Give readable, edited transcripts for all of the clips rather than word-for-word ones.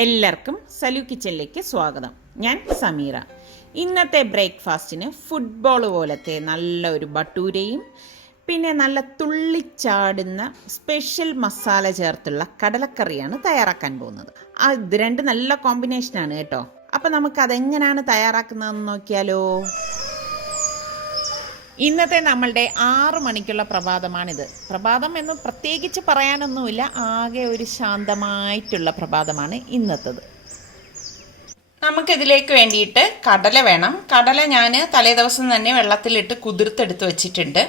എല്ലാവർക്കും സലു കിച്ചനിലേക്ക് സ്വാഗതം. ഞാൻ സമീറ. ഇന്നത്തെ ബ്രേക്ക്ഫാസ്റ്റിന് ഫുട്ബോൾ പോലത്തെ നല്ല ഒരു ബട്ടൂരയും പിന്നെ നല്ല തുള്ളിച്ചാടുന്ന സ്പെഷ്യൽ മസാല ചേർത്തുള്ള കടലക്കറിയാണ് തയ്യാറാക്കാൻ പോകുന്നത്. ഇത് രണ്ട് നല്ല കോമ്പിനേഷനാണ് കേട്ടോ. അപ്പം നമുക്കതെങ്ങനെയാണ് തയ്യാറാക്കുന്നതെന്ന് നോക്കിയാലോ. ഇന്നത്തെ നമ്മളുടെ 6 മണിക്കുള്ള പ്രഭാതമാണിത്. പ്രഭാതം എന്ന് പ്രത്യേകിച്ച് പറയാനൊന്നുമില്ല, ആകെ ഒരു ശാന്തമായിട്ടുള്ള പ്രഭാതമാണ് ഇന്നത്തേത്. നമുക്കിതിലേക്ക് വേണ്ടിയിട്ട് കടല വേണം. കടല ഞാൻ തലേദിവസം തന്നെ വെള്ളത്തിലിട്ട് കുതിർത്തെടുത്ത് വെച്ചിട്ടുണ്ട്.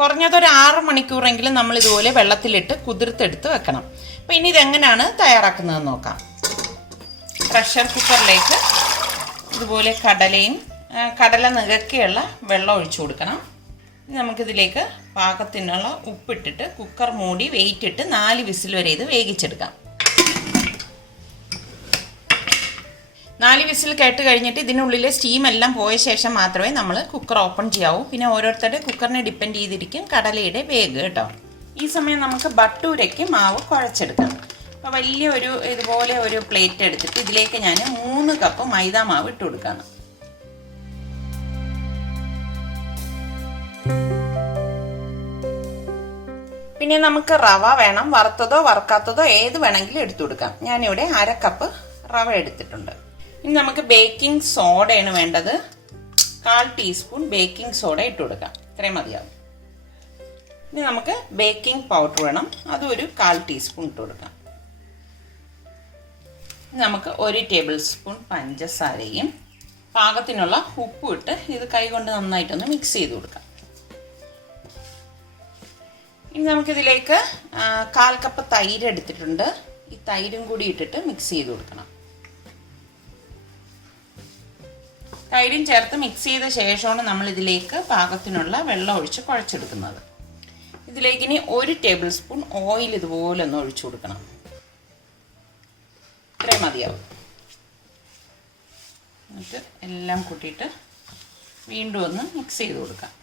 കുറഞ്ഞതൊരു 6 മണിക്കൂറെങ്കിലും നമ്മൾ ഇതുപോലെ വെള്ളത്തിലിട്ട് കുതിർത്തെടുത്ത് വെക്കണം. അപ്പോൾ ഇനി ഇതെങ്ങനെയാണ് തയ്യാറാക്കുന്നതെന്ന് നോക്കാം. പ്രഷർ കുക്കറിലേക്ക് ഇതുപോലെ കടല നികക്കെയുള്ള വെള്ളം ഒഴിച്ചു കൊടുക്കണം. നമുക്കിതിലേക്ക് പാകത്തിനുള്ള ഉപ്പിട്ടിട്ട് കുക്കർ മൂടി വെയിറ്റ് ഇട്ട് 4 വിസിൽ വരെ ഇത് വേവിച്ചെടുക്കാം. 4 വിസിൽ കേട്ട് കഴിഞ്ഞിട്ട് ഇതിനുള്ളിലെ സ്റ്റീം എല്ലാം പോയ ശേഷം മാത്രമേ നമ്മൾ കുക്കർ ഓപ്പൺ ചെയ്യാവൂ. പിന്നെ ഓരോരുത്തരുടെ കുക്കറിനെ ഡിപ്പെൻഡ് ചെയ്തിരിക്കും കടലയുടെ വേഗ് കേട്ടോ. ഈ സമയം നമുക്ക് ബട്ടൂരയ്ക്ക് മാവ് കുഴച്ചെടുക്കാം. അപ്പോൾ വലിയ ഇതുപോലെ ഒരു പ്ലേറ്റ് എടുത്തിട്ട് ഇതിലേക്ക് ഞാൻ 3 കപ്പ് മൈദ മാവ് ഇട്ട് കൊടുക്കുകയാണ്. പിന്നെ നമുക്ക് റവ വേണം. വറുത്തതോ വറുക്കാത്തതോ ഏത് വേണമെങ്കിലും എടുത്തു കൊടുക്കാം. ഞാനിവിടെ 1/2 കപ്പ് റവ എടുത്തിട്ടുണ്ട്. ഇനി നമുക്ക് ബേക്കിംഗ് സോഡയാണ് വേണ്ടത്. 1/4 ടീസ്പൂൺ ബേക്കിംഗ് സോഡ ഇട്ട് കൊടുക്കാം. ഇത്രയും മതിയാവും. ഇനി നമുക്ക് ബേക്കിംഗ് പൗഡർ വേണം. അതും ഒരു 1/4 ടീസ്പൂൺ ഇട്ട് കൊടുക്കാം. നമുക്ക് 1 ടേബിൾ സ്പൂൺ പഞ്ചസാരയും പാകത്തിനുള്ള ഉപ്പും ഇട്ട് ഇത് കൈകൊണ്ട് നന്നായിട്ടൊന്ന് മിക്സ് ചെയ്ത് കൊടുക്കാം. ഇനി നമുക്കിതിലേക്ക് 1/4 കപ്പ് തൈര് എടുത്തിട്ടുണ്ട്. ഈ തൈരും കൂടി ഇട്ടിട്ട് മിക്സ് ചെയ്ത് കൊടുക്കണം. തൈരും ചേർത്ത് മിക്സ് ചെയ്ത ശേഷമാണ് നമ്മൾ ഇതിലേക്ക് പാകത്തിനുള്ള വെള്ളം ഒഴിച്ച് കുഴച്ചെടുക്കുന്നത്. ഇതിലേക്ക് ഇനി 1 ടേബിൾ സ്പൂൺ ഓയിൽ ഇതുപോലെ ഒന്ന് ഒഴിച്ചു കൊടുക്കണം. ഇത്രയും മതിയാവും. എന്നിട്ട് എല്ലാം കൂട്ടിയിട്ട് വീണ്ടും ഒന്ന് മിക്സ് ചെയ്ത് കൊടുക്കാം.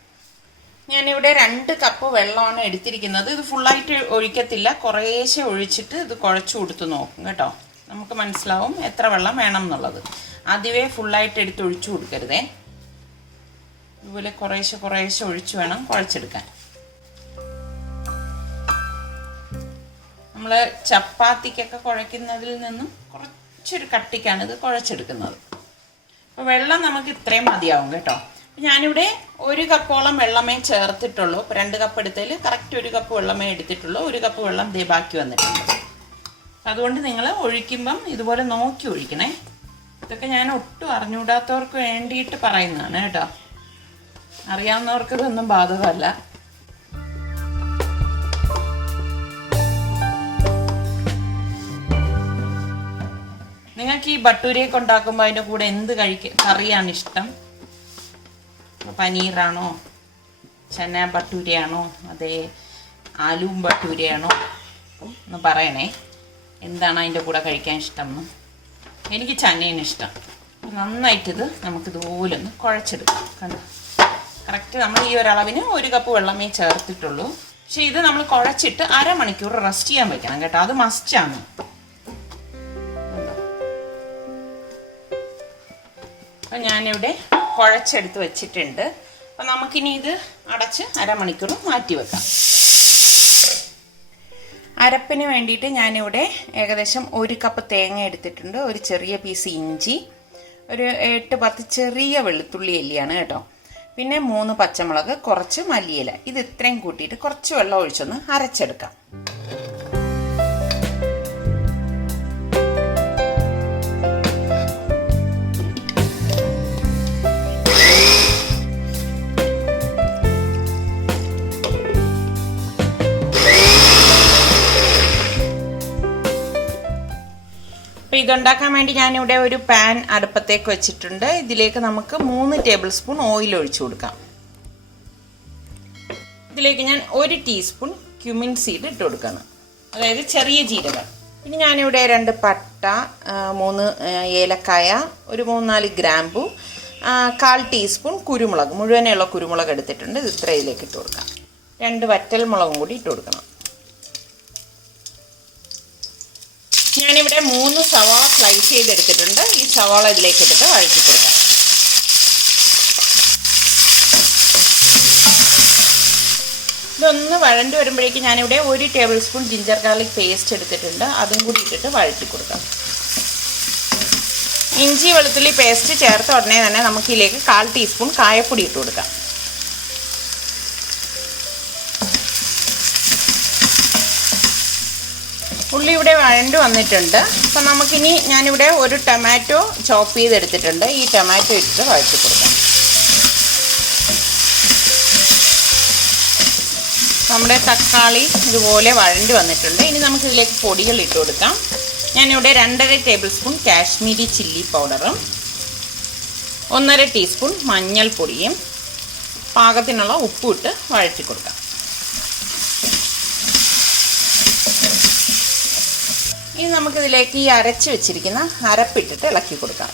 ഞാനിവിടെ 2 കപ്പ് വെള്ളമാണ് എടുത്തിരിക്കുന്നത്. ഇത് ഫുള്ളായിട്ട് ഒഴിക്കത്തില്ല, കുറേശ്ശെ ഒഴിച്ചിട്ട് ഇത് കുഴച്ച് കൊടുത്ത് നോക്കും കേട്ടോ. നമുക്ക് മനസ്സിലാവും എത്ര വെള്ളം വേണം എന്നുള്ളത്. ആദ്യമേ ഫുള്ളായിട്ട് എടുത്ത് ഒഴിച്ചു കൊടുക്കരുതേ. ഇതുപോലെ കുറേശ്ശെ ഒഴിച്ച് വേണം കുഴച്ചെടുക്കാൻ. നമ്മൾ ചപ്പാത്തിക്കൊക്കെ കുഴയ്ക്കുന്നതിൽ നിന്നും കുറച്ചൊരു കട്ടിക്കാണ് ഇത് കുഴച്ചെടുക്കുന്നത്. അപ്പോൾ വെള്ളം നമുക്ക് ഇത്രയും മതിയാവും കേട്ടോ. ഞാനിവിടെ 1 കപ്പോളം വെള്ളമേ ചേർത്തിട്ടുള്ളൂ. 2 കപ്പ് എടുത്തതിൽ കറക്റ്റ് 1 കപ്പ് വെള്ളമേ എടുത്തിട്ടുള്ളൂ. 1 കപ്പ് വെള്ളം ബാക്കി വന്നിട്ടുണ്ട്. അതുകൊണ്ട് നിങ്ങൾ ഒഴിക്കുമ്പം ഇതുപോലെ നോക്കി ഒഴിക്കണേ. ഇതൊക്കെ ഞാൻ ഒട്ടും അറിഞ്ഞുകൂടാത്തവർക്ക് വേണ്ടിയിട്ട് പറയുന്നതാണ് കേട്ടോ. അറിയാവുന്നവർക്ക് ഇതൊന്നും ബാധകമല്ല. നിങ്ങൾക്ക് ഈ ബട്ടൂരയൊക്കെ ഉണ്ടാക്കുമ്പോൾ അതിൻ്റെ കൂടെ എന്ത് കറിയാണ് ഇഷ്ടം? പനീറാണോ, ചന ബട്ടൂരയാണോ, അതേ ആലു ബട്ടൂരയാണോ ഒന്ന് പറയണേ. എന്താണ് അതിൻ്റെ കൂടെ കഴിക്കാൻ ഇഷ്ടം എന്ന്. എനിക്ക് ചനയാണ് ഇഷ്ടം. നന്നായിട്ടിത് നമുക്കിതുപോലെ ഒന്ന് കുഴച്ചെടുക്കാം. കണ്ടോ, കറക്റ്റ് നമ്മൾ ഈ ഒരളവിന് 1 കപ്പ് വെള്ളമേ ചേർത്തിട്ടുള്ളൂ. പക്ഷെ ഇത് നമ്മൾ കുഴച്ചിട്ട് 1/2 മണിക്കൂർ റെസ്റ്റ് ചെയ്യാൻ വെക്കണം കേട്ടോ. അത് മസ്റ്റാണ്. അപ്പം ഞാനിവിടെ കുഴച്ചെടുത്ത് വെച്ചിട്ടുണ്ട്. അപ്പം നമുക്കിനി ഇത് അടച്ച് 1/2 മണിക്കൂർ മാറ്റി വെക്കാം. അരപ്പിന് വേണ്ടിയിട്ട് ഞാനിവിടെ ഏകദേശം 1 കപ്പ് തേങ്ങ എടുത്തിട്ടുണ്ട്. ഒരു ചെറിയ പീസ് ഇഞ്ചി, ഒരു 8-10 ചെറിയ വെളുത്തുള്ളി അല്ലിയാണ് കേട്ടോ. പിന്നെ 3 പച്ചമുളക്, കുറച്ച് മല്ലിയില. ഇത് ഇത്രയും കൂട്ടിയിട്ട് കുറച്ച് വെള്ളം ഒഴിച്ചൊന്ന് അരച്ചെടുക്കാം. അപ്പോൾ ഇതുണ്ടാക്കാൻ വേണ്ടി ഞാനിവിടെ ഒരു പാൻ അടുപ്പത്തേക്ക് വെച്ചിട്ടുണ്ട്. ഇതിലേക്ക് നമുക്ക് 3 ടേബിൾ സ്പൂൺ ഓയിൽ ഒഴിച്ചു കൊടുക്കാം. ഇതിലേക്ക് ഞാൻ 1 ടീസ്പൂൺ ക്യുമിൻ സീഡ് ഇട്ട് കൊടുക്കണം, അതായത് ചെറിയ ജീരകം. പിന്നെ ഞാനിവിടെ 2 പട്ട, 3 ഏലക്കായ, ഒരു 3-4 ഗ്രാമ്പു, 1/4 ടീസ്പൂൺ കുരുമുളക്, മുഴുവനുള്ള കുരുമുളക് എടുത്തിട്ടുണ്ട്. ഇത് ഇത്ര ഇതിലേക്ക് ഇട്ട് കൊടുക്കാം. 2 വറ്റൽ മുളകും കൂടി ഇട്ട് കൊടുക്കണം. ഞാനിവിടെ 3 സവാള ചെയ്തെടുത്തിട്ടുണ്ട്. ഈ സവാള ഇതിലേക്ക് ഇട്ടിട്ട് വഴറ്റി കൊടുക്കാം. ഇതൊന്ന് വഴണ്ട് വരുമ്പോഴേക്കും ഞാനിവിടെ 1 table spoon ginger garlic paste എടുത്തിട്ടുണ്ട്. അതും കൂടി ഇട്ടിട്ട് വഴറ്റി കൊടുക്കാം. ഇഞ്ചി വെളുത്തുള്ളി പേസ്റ്റ് ചേർത്ത ഉടനെ തന്നെ നമുക്കിതിലേക്ക് 1/4 ടീസ്പൂൺ കായപ്പൊടി ഇട്ട് കൊടുക്കാം. ഉള്ളി ഇവിടെ വഴണ്ട് വന്നിട്ടുണ്ട്. അപ്പം നമുക്കിനി ഞാനിവിടെ ഒരു ടൊമാറ്റോ ചോപ്പ് ചെയ്തെടുത്തിട്ടുണ്ട്. ഈ ടൊമാറ്റോ ഇട്ടിട്ട് വഴറ്റി കൊടുക്കാം. നമ്മുടെ തക്കാളി ഇതുപോലെ വഴണ്ട് വന്നിട്ടുണ്ട്. ഇനി നമുക്കിതിലേക്ക് പൊടികൾ ഇട്ട് കൊടുക്കാം. ഞാനിവിടെ 2.5 ടേബിൾ സ്പൂൺ കാശ്മീരി ചില്ലി പൗഡറും 1.5 ടീസ്പൂൺ മഞ്ഞൾപ്പൊടിയും പാകത്തിനുള്ള ഉപ്പും ഇട്ട് വഴറ്റി കൊടുക്കാം. ഇനി നമുക്കിതിലേക്ക് ഈ അരച്ച് വെച്ചിരിക്കുന്ന അരപ്പിട്ടിട്ട് ഇളക്കി കൊടുക്കാം.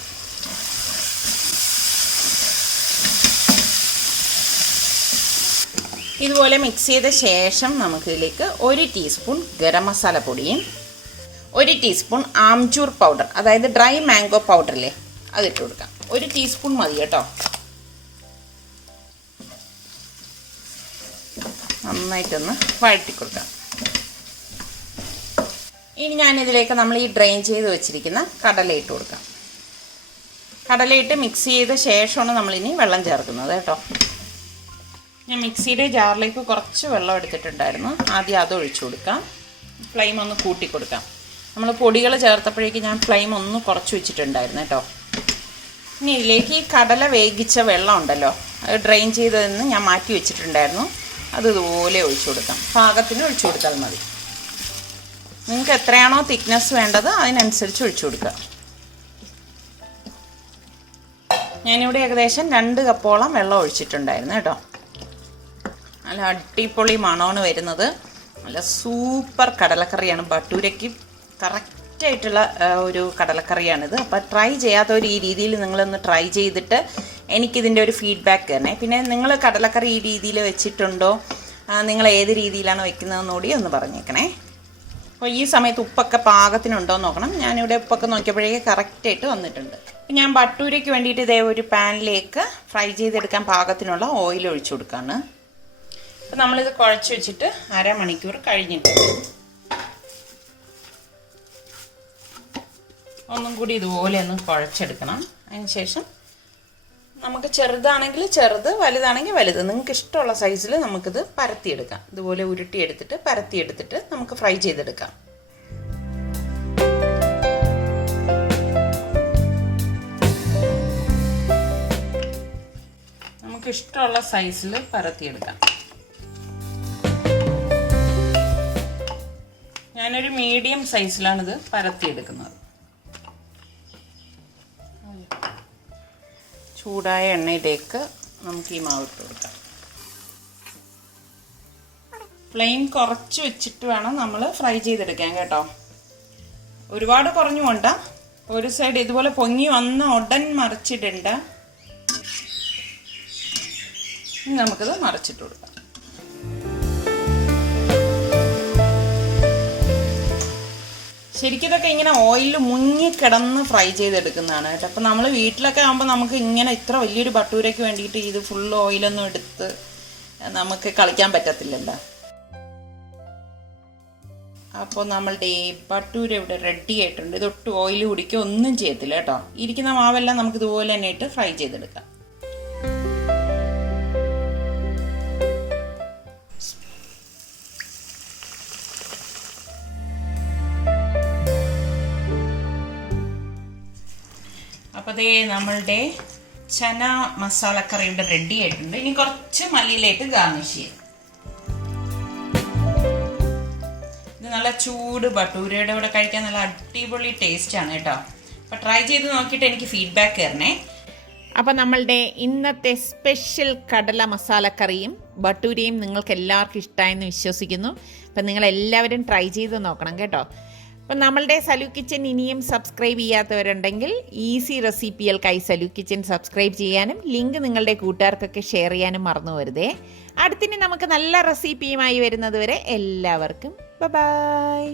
ഇതുപോലെ മിക്സ് ചെയ്ത ശേഷം നമുക്കിതിലേക്ക് 1 ടീസ്പൂൺ ഗരം മസാല പൊടിയും 1 ടീസ്പൂൺ ആംചൂർ പൗഡർ, അതായത് ഡ്രൈ മാംഗോ പൗഡറില്ലേ, അതിട്ട് കൊടുക്കാം. 1 ടീസ്പൂൺ മതി കേട്ടോ. നന്നായിട്ടൊന്ന് വഴറ്റി കൊടുക്കാം. ഇനി ഞാനിതിലേക്ക് നമ്മൾ ഈ ഡ്രെയിൻ ചെയ്ത് വെച്ചിരിക്കുന്ന കടല ഇട്ട് കൊടുക്കാം. കടലയിട്ട് മിക്സ് ചെയ്ത ശേഷമാണ് നമ്മളിനി വെള്ളം ചേർക്കുന്നത് കേട്ടോ. ഞാൻ മിക്സിയുടെ ജാറിലേക്ക് കുറച്ച് വെള്ളം എടുത്തിട്ടുണ്ടായിരുന്നു. ആദ്യം അത് ഒഴിച്ചു കൊടുക്കാം. ഫ്ലെയിം ഒന്ന് കൂട്ടി കൊടുക്കാം. നമ്മൾ പൊടികൾ ചേർത്തപ്പോഴേക്ക് ഞാൻ ഫ്ലെയിം ഒന്ന് കുറച്ച് വെച്ചിട്ടുണ്ടായിരുന്നു കേട്ടോ. ഇനി ഇതിലേക്ക് ഈ കടല വേവിച്ച വെള്ളം ഉണ്ടല്ലോ, അത് ഡ്രെയിൻ ചെയ്തതെന്ന് ഞാൻ മാറ്റി വെച്ചിട്ടുണ്ടായിരുന്നു. അത് ഇതുപോലെ ഒഴിച്ചു കൊടുക്കാം. പാകത്തിന് ഒഴിച്ചു കൊടുത്താൽ മതി. നിങ്ങൾക്ക് എത്രയാണോ തിക്നെസ് വേണ്ടത് അതിനനുസരിച്ച് ഒഴിച്ചു കൊടുക്കുക. ഞാനിവിടെ ഏകദേശം 2 കപ്പോളം വെള്ളം ഒഴിച്ചിട്ടുണ്ടായിരുന്നു കേട്ടോ. നല്ല അടിപൊളി മണമാണ് വരുന്നത്. നല്ല സൂപ്പർ കടലക്കറിയാണ്. ബട്ടൂരയ്ക്ക് കറക്റ്റായിട്ടുള്ള ഒരു കടലക്കറിയാണിത്. അപ്പോൾ ട്രൈ ചെയ്യാത്തവർ ഈ രീതിയിൽ നിങ്ങളൊന്ന് ട്രൈ ചെയ്തിട്ട് എനിക്കിതിൻ്റെ ഒരു ഫീഡ്ബാക്ക് തരണേ. പിന്നെ നിങ്ങൾ കടലക്കറി ഈ രീതിയിൽ വെച്ചിട്ടുണ്ടോ, നിങ്ങൾ ഏത് രീതിയിലാണ് വെക്കുന്നതെന്നുകൂടി ഒന്ന് പറഞ്ഞേക്കണേ. അപ്പോൾ ഈ സമയത്ത് ഉപ്പൊക്കെ പാകത്തിനുണ്ടോ എന്ന് നോക്കണം. ഞാനിവിടെ ഉപ്പൊക്കെ നോക്കിയപ്പോഴേക്ക് കറക്റ്റായിട്ട് വന്നിട്ടുണ്ട്. ഞാൻ ബട്ടൂരയ്ക്ക് വേണ്ടിയിട്ട് ഇതേ ഒരു പാനിലേക്ക് ഫ്രൈ ചെയ്തെടുക്കാൻ പാകത്തിനുള്ള ഓയിൽ ഒഴിച്ചു കൊടുക്കുകയാണ്. അപ്പോൾ നമ്മളിത് കുഴച്ച് വെച്ചിട്ട് അരമണിക്കൂർ കഴിഞ്ഞിട്ടുണ്ട്. ഒന്നും കൂടി ഇതുപോലെ ഒന്ന് കുഴച്ചെടുക്കണം. അതിന് ശേഷം നമുക്ക് ചെറുതാണെങ്കിൽ ചെറുത്, വലുതാണെങ്കിൽ വലുത്, നിങ്ങൾക്ക് ഇഷ്ടമുള്ള സൈസിൽ നമുക്കിത് പരത്തിയെടുക്കാം. ഇതുപോലെ ഉരുട്ടിയെടുത്തിട്ട് പരത്തിയെടുത്തിട്ട് നമുക്ക് ഫ്രൈ ചെയ്തെടുക്കാം. നമുക്ക് ഇഷ്ടമുള്ള സൈസിൽ പരത്തിയെടുക്കാം. ഞാനൊരു മീഡിയം സൈസിലാണിത് പരത്തിയെടുക്കുന്നത്. ചൂടായ എണ്ണയിലേക്ക് നമുക്ക് ഈ മാവ് ഇട്ട് കൊടുക്കാം. ഫ്ലെയിം കുറച്ച് വെച്ചിട്ട് വേണം നമ്മൾ ഫ്രൈ ചെയ്തെടുക്കാൻ കേട്ടോ. ഒരുപാട് കുറഞ്ഞു കൊണ്ട. ഒരു സൈഡ് ഇതുപോലെ പൊങ്ങി വന്ന ഉടൻ മറിച്ചിടണ്ട. ഇനി നമുക്കിത് മറിച്ചിട്ട് കൊടുക്കാം. ശരിക്കും ഇതൊക്കെ ഇങ്ങനെ ഓയിലിൽ മുങ്ങിക്കിടന്ന് ഫ്രൈ ചെയ്തെടുക്കുന്നതാണ് കേട്ടോ. അപ്പോൾ നമ്മൾ വീട്ടിലൊക്കെ ആകുമ്പോൾ നമുക്ക് ഇങ്ങനെ ഇത്ര വലിയൊരു ബട്ടൂരയ്ക്ക് വേണ്ടിയിട്ട് ഇത് ഫുൾ ഓയിലൊന്നും എടുത്ത് നമുക്ക് കളിക്കാൻ പറ്റത്തില്ലല്ലോ. അപ്പോൾ നമ്മളുടെ ഈ ബട്ടൂര ഇവിടെ റെഡി ആയിട്ടുണ്ട്. ഇതൊട്ട് ഓയിൽ കുടിക്കുക ഒന്നും ചെയ്യത്തില്ല കേട്ടോ. ഇരിക്കുന്ന മാവെല്ലാം നമുക്ക് ഇതുപോലെ തന്നെ ഇട്ട് ഫ്രൈ ചെയ്തെടുക്കാം. അപ്പോൾ അതേ നമ്മളുടെ ചന മസാലക്കറി ഇവിടെ റെഡി ആയിട്ടുണ്ട്. ഇനി കുറച്ച് മല്ലിയിലേക്ക് ഗാർണിഷ് ചെയ്യാം. ഇത് നല്ല ചൂട് ബട്ടൂരയുടെ കൂടെ കഴിക്കാൻ നല്ല അടിപൊളി ടേസ്റ്റാണ് കേട്ടോ. അപ്പോൾ ട്രൈ ചെയ്ത് നോക്കിയിട്ട് എനിക്ക് ഫീഡ്ബാക്ക് തരണേ. അപ്പോൾ നമ്മളുടെ ഇന്നത്തെ സ്പെഷ്യൽ കടല മസാലക്കറിയും ബട്ടൂരയും നിങ്ങൾക്ക് എല്ലാവർക്കും ഇഷ്ടമായെന്ന് വിശ്വസിക്കുന്നു. അപ്പം നിങ്ങളെല്ലാവരും ട്രൈ ചെയ്ത് നോക്കണം കേട്ടോ. അപ്പം നമ്മളുടെ സലു കിച്ചൻ ഇനിയും സബ്സ്ക്രൈബ് ചെയ്യാത്തവരുണ്ടെങ്കിൽ ഈസി റെസിപ്പികൾക്കായി സലു കിച്ചൻ സബ്സ്ക്രൈബ് ചെയ്യാനും ലിങ്ക് നിങ്ങളുടെ കൂട്ടുകാർക്കൊക്കെ ഷെയർ ചെയ്യാനും മറന്നു വരുതേ. അടുത്തിനി നമുക്ക് നല്ല റെസിപ്പിയുമായി വരുന്നത് വരെ എല്ലാവർക്കും ബൈ.